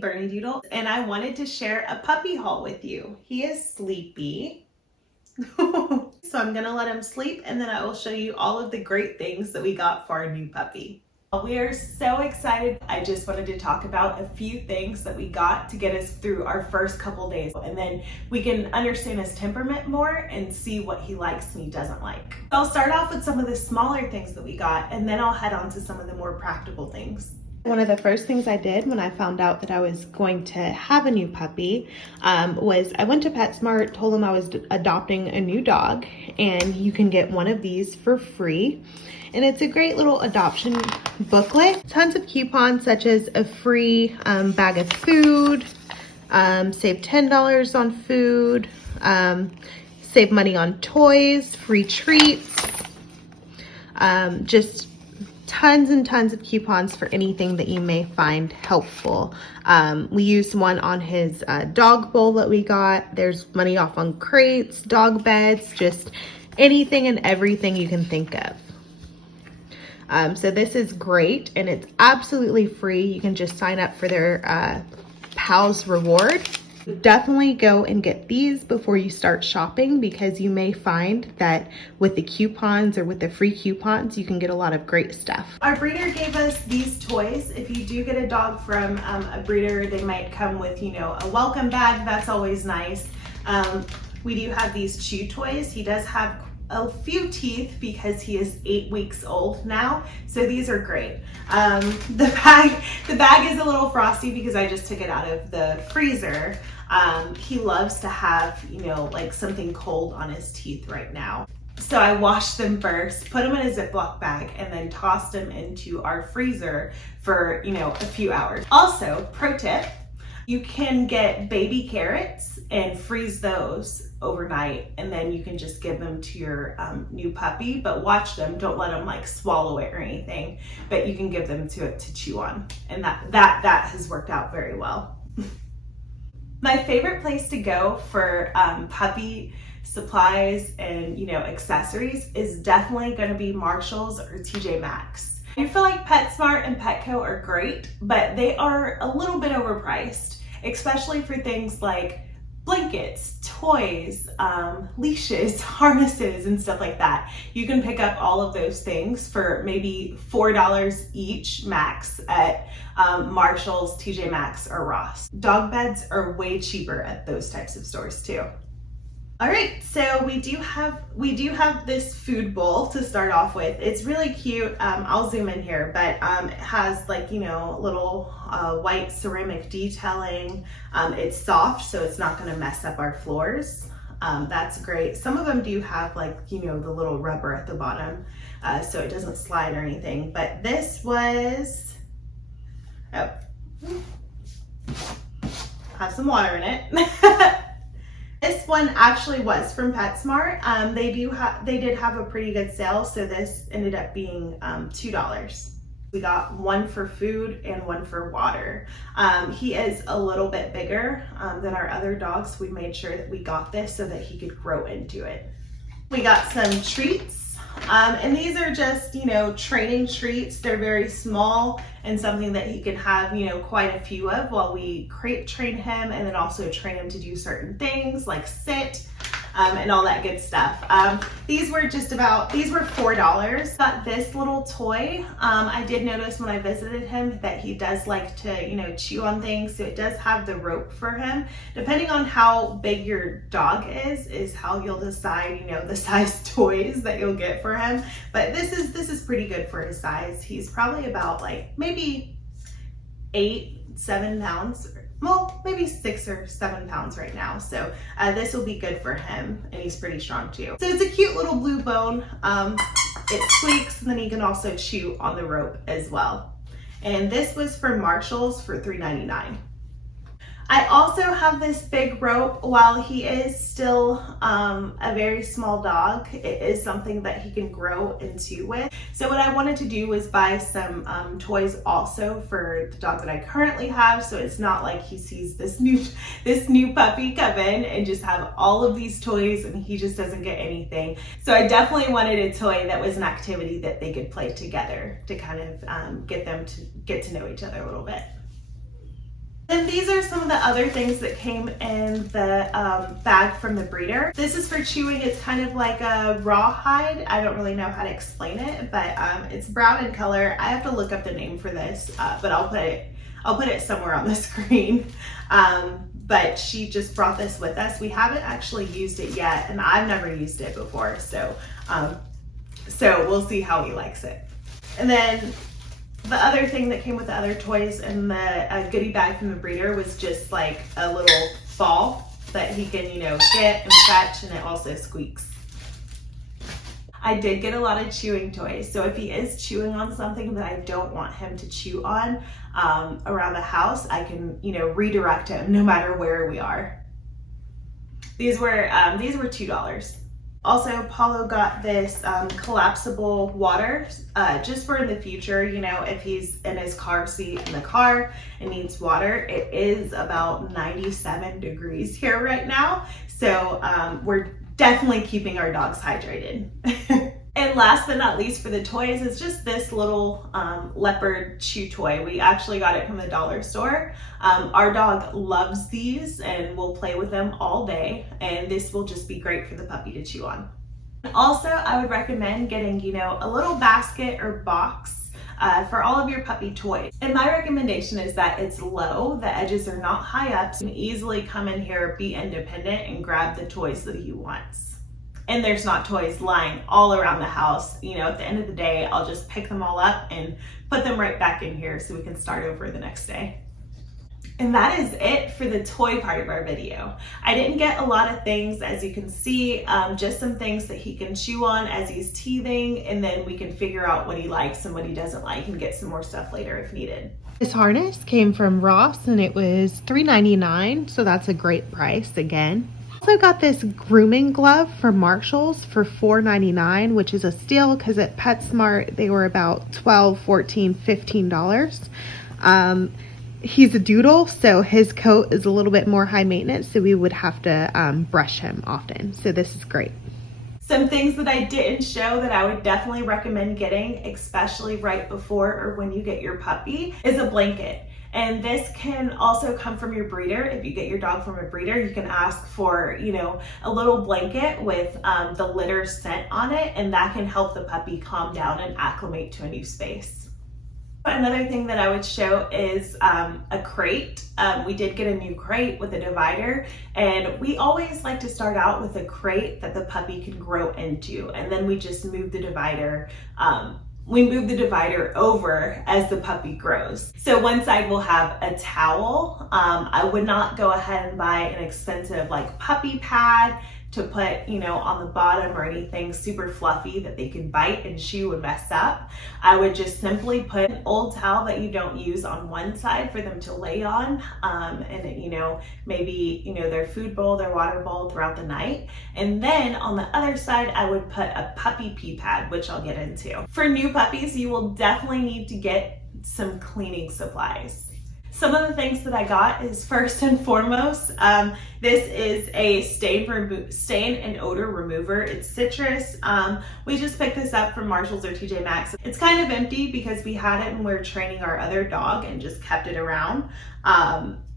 baby Bernedoodle, and I wanted to share a puppy haul with you. He is sleepy. So I'm gonna let him sleep and then I will show you all of the great things that we got for our new puppy. We are so excited. I just wanted to talk about a few things that we got to get us through our first couple days, and then we can understand his temperament more and see what he likes and he doesn't like. I'll start off with some of the smaller things that we got, and then I'll head on to some of the more practical things. One of the first things I did when I found out that I was going to have a new puppy was I went to PetSmart, told them I was adopting a new dog, and you can get one of these for free. And it's a great little adoption booklet. Tons of coupons such as a free bag of food, save $10 on food, save money on toys, free treats, just tons and tons of coupons for anything that you may find helpful. We used one on his dog bowl that we got. There's money off on crates, dog beds, just anything and everything you can think of. So this is great, and it's absolutely free. You can just sign up for their PALS reward. Definitely go and get these before you start shopping, because you may find that with the coupons or with the free coupons, you can get a lot of great stuff. Our breeder gave us these toys. If you do get a dog from a breeder, they might come with, you know, a welcome bag. That's always nice. We do have these chew toys. He does have a few teeth because he is 8 weeks old now, so these are great. The bag is a little frosty because I just took it out of the freezer. He loves to have, you know, like something cold on his teeth right now. So I washed them first, put them in a Ziploc bag, and then tossed them into our freezer for, you know, a few hours. Also, pro tip, you can get baby carrots and freeze those overnight, and then you can just give them to your new puppy, but watch them, don't let them like swallow it or anything, but you can give them to it to chew on, and that has worked out very well. My favorite place to go for puppy supplies and, you know, accessories is definitely going to be Marshalls or TJ Maxx. I feel like PetSmart and Petco are great, but they are a little bit overpriced, especially for things like blankets, toys, leashes, harnesses, and stuff like that. You can pick up all of those things for maybe $4 each max at Marshalls, TJ Maxx, or Ross. Dog beds are way cheaper at those types of stores too. All right, so we do have this food bowl to start off with. It's really cute. I'll zoom in here, but it has, like, you know, little white ceramic detailing. It's soft, so it's not going to mess up our floors. That's great. Some of them do have, like, you know, the little rubber at the bottom, so it doesn't slide or anything. But this was, oh, have some water in it. This one actually was from PetSmart. They did have a pretty good sale, so this ended up being $2. We got one for food and one for water. He is a little bit bigger than our other dogs. We made sure that we got this so that he could grow into it. We got some treats. And these are just, you know, training treats. They're very small and something that he can have, you know, quite a few of while we crate train him, and then also train him to do certain things like sit and all that good stuff. These were $4. Got this little toy. I did notice when I visited him that he does like to, you know, chew on things, so it does have the rope for him. Depending on how big your dog is how you'll decide, you know, the size toys that you'll get for him. But this is pretty good for his size. He's probably about like maybe 8-7 pounds. Well, maybe 6 or 7 pounds right now. So this will be good for him, and he's pretty strong too. So it's a cute little blue bone. It squeaks, and then he can also chew on the rope as well. And this was from Marshalls for $3.99. I also have this big rope. While he is still a very small dog, it is something that he can grow into with. So what I wanted to do was buy some toys also for the dog that I currently have, so it's not like he sees this new puppy come in and just have all of these toys and he just doesn't get anything. So I definitely wanted a toy that was an activity that they could play together to kind of get them to get to know each other a little bit. Then these are some of the other things that came in the bag from the breeder. This is for chewing. It's kind of like a rawhide. I don't really know how to explain it, but it's brown in color. I have to look up the name for this, but I'll put it somewhere on the screen. But she just brought this with us. We haven't actually used it yet, and I've never used it before, so we'll see how he likes it. And then the other thing that came with the other toys in the goodie bag from the breeder was just like a little ball that he can, you know, get and fetch, and it also squeaks. I did get a lot of chewing toys, so if he is chewing on something that I don't want him to chew on around the house, I can, you know, redirect him no matter where we are. These were $2. Also, Paulo got this collapsible water just for in the future, you know, if he's in his car seat in the car and needs water. It is about 97 degrees here right now, so we're definitely keeping our dogs hydrated. And last but not least for the toys is just this little leopard chew toy. We actually got it from the dollar store. Our dog loves these and will play with them all day, and this will just be great for the puppy to chew on. Also, I would recommend getting, you know, a little basket or box for all of your puppy toys. And my recommendation is that it's low, the edges are not high up, so you can easily come in here, be independent, and grab the toys that you want. And there's not toys lying all around the house. You know, at the end of the day, I'll just pick them all up and put them right back in here so we can start over the next day. And that is it for the toy part of our video. I didn't get a lot of things, as you can see, just some things that he can chew on as he's teething, and then we can figure out what he likes and what he doesn't like and get some more stuff later if needed. This harness came from Ross and it was $3.99, so that's a great price again. Also got this grooming glove from Marshalls for $4.99, which is a steal because at PetSmart they were about $12, $14, $15. He's a doodle, so his coat is a little bit more high maintenance, so we would have to brush him often. So this is great. Some things that I didn't show that I would definitely recommend getting, especially right before or when you get your puppy, is a blanket. And this can also come from your breeder. If you get your dog from a breeder, you can ask for, you know, a little blanket with the litter scent on it, and that can help the puppy calm down and acclimate to a new space. Another thing that I would show is a crate. We did get a new crate with a divider, and we always like to start out with a crate that the puppy can grow into, and then we just move the divider over as the puppy grows. So one side will have a towel. I would not go ahead and buy an expensive like puppy pad to put, you know, on the bottom or anything super fluffy that they could bite and chew and mess up. I would just simply put an old towel that you don't use on one side for them to lay on, and you know, maybe, you know, their food bowl, their water bowl throughout the night. And then on the other side, I would put a puppy pee pad, which I'll get into. For new puppies, you will definitely need to get some cleaning supplies. Some of the things that I got is, first and foremost, this is a stain and odor remover. It's citrus. We just picked this up from Marshalls or TJ Maxx. It's kind of empty because we had it when we were training our other dog and just kept it around.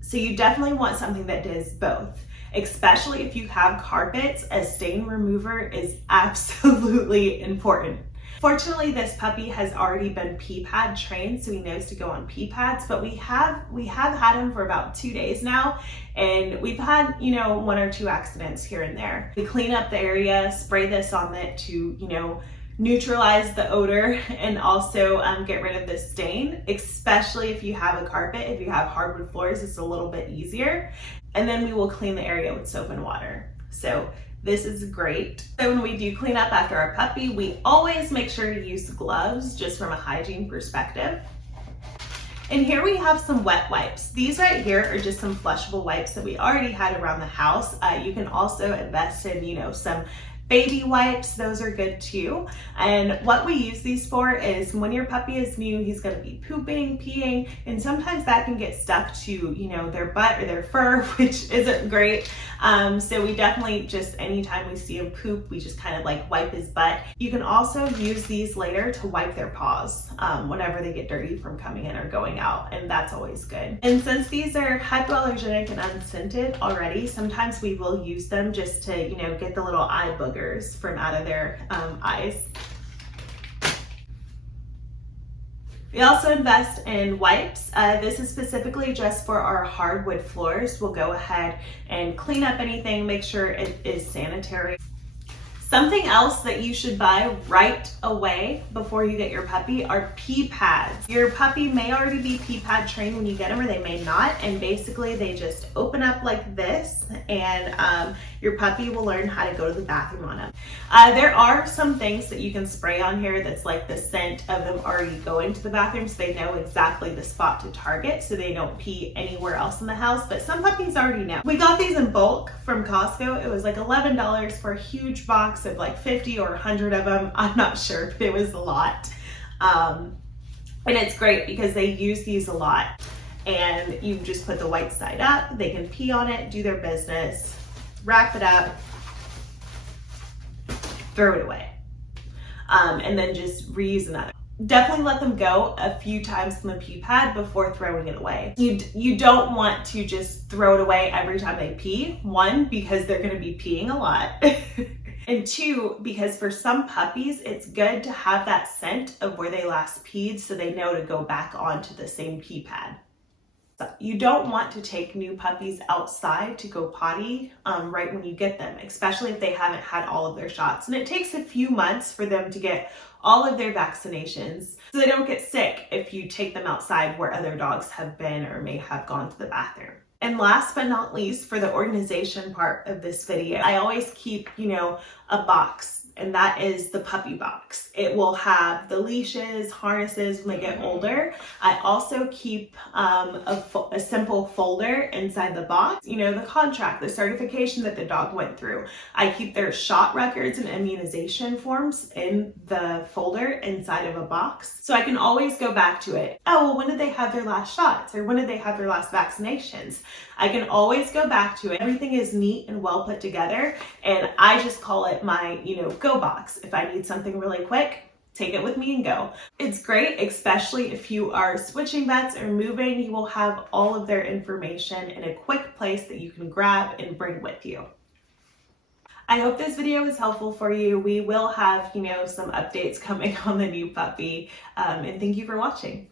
So you definitely want something that does both. Especially if you have carpets, a stain remover is absolutely important. Fortunately, this puppy has already been pee pad trained, so he knows to go on pee pads, but we have had him for about 2 days now, and we've had, you know, 1 or 2 accidents here and there. We clean up the area, spray this on it to, you know, neutralize the odor and also get rid of the stain, especially if you have a carpet. If you have hardwood floors, it's a little bit easier. And then we will clean the area with soap and water. So this is great. So when we do clean up after our puppy, we always make sure to use gloves just from a hygiene perspective. And here we have some wet wipes. These right here are just some flushable wipes that we already had around the house. You can also invest in, you know, some Baby wipes, those are good too. And what we use these for is when your puppy is new, he's gonna be pooping, peeing, and sometimes that can get stuck to, you know, their butt or their fur, which isn't great. So we definitely just, anytime we see him poop, we just kind of like wipe his butt. You can also use these later to wipe their paws whenever they get dirty from coming in or going out, and that's always good. And since these are hypoallergenic and unscented already, sometimes we will use them just to, you know, get the little eye boogers from out of their eyes. We also invest in wipes. This is specifically just for our hardwood floors. We'll go ahead and clean up anything, make sure it is sanitary. Something else that you should buy right away before you get your puppy are pee pads. Your puppy may already be pee pad trained when you get them, or they may not, and basically they just open up like this, and your puppy will learn how to go to the bathroom on them. There are some things that you can spray on here that's like the scent of them already going to the bathroom, so they know exactly the spot to target so they don't pee anywhere else in the house, but some puppies already know. We got these in bulk from Costco. It was like $11 for a huge box of like 50 or 100 of them. I'm not sure, but it was a lot. And it's great because they use these a lot, and you just put the white side up, they can pee on it, do their business, wrap it up, throw it away, and then just reuse another. Definitely let them go a few times from the pee pad before throwing it away. You don't want to just throw it away every time they pee. One, because they're gonna be peeing a lot. And two, because for some puppies, it's good to have that scent of where they last peed so they know to go back onto the same pee pad. You don't want to take new puppies outside to go potty right when you get them, especially if they haven't had all of their shots. And it takes a few months for them to get all of their vaccinations so they don't get sick if you take them outside where other dogs have been or may have gone to the bathroom. And last but not least, for the organization part of this video, I always keep, you know, a box, and that is the puppy box. It will have the leashes, harnesses when they get older. I also keep a simple folder inside the box, you know, the contract, the certification that the dog went through. I keep their shot records and immunization forms in the folder inside of a box, so I can always go back to it. Oh, well, when did they have their last shots, or when did they have their last vaccinations? I can always go back to it. Everything is neat and well put together, and I just call it my, you know, go box. If I need something really quick, take it with me and go. It's great, especially if you are switching vets or moving. You will have all of their information in a quick place that you can grab and bring with you. I hope this video was helpful for you. We will have, you know, some updates coming on the new puppy, and thank you for watching.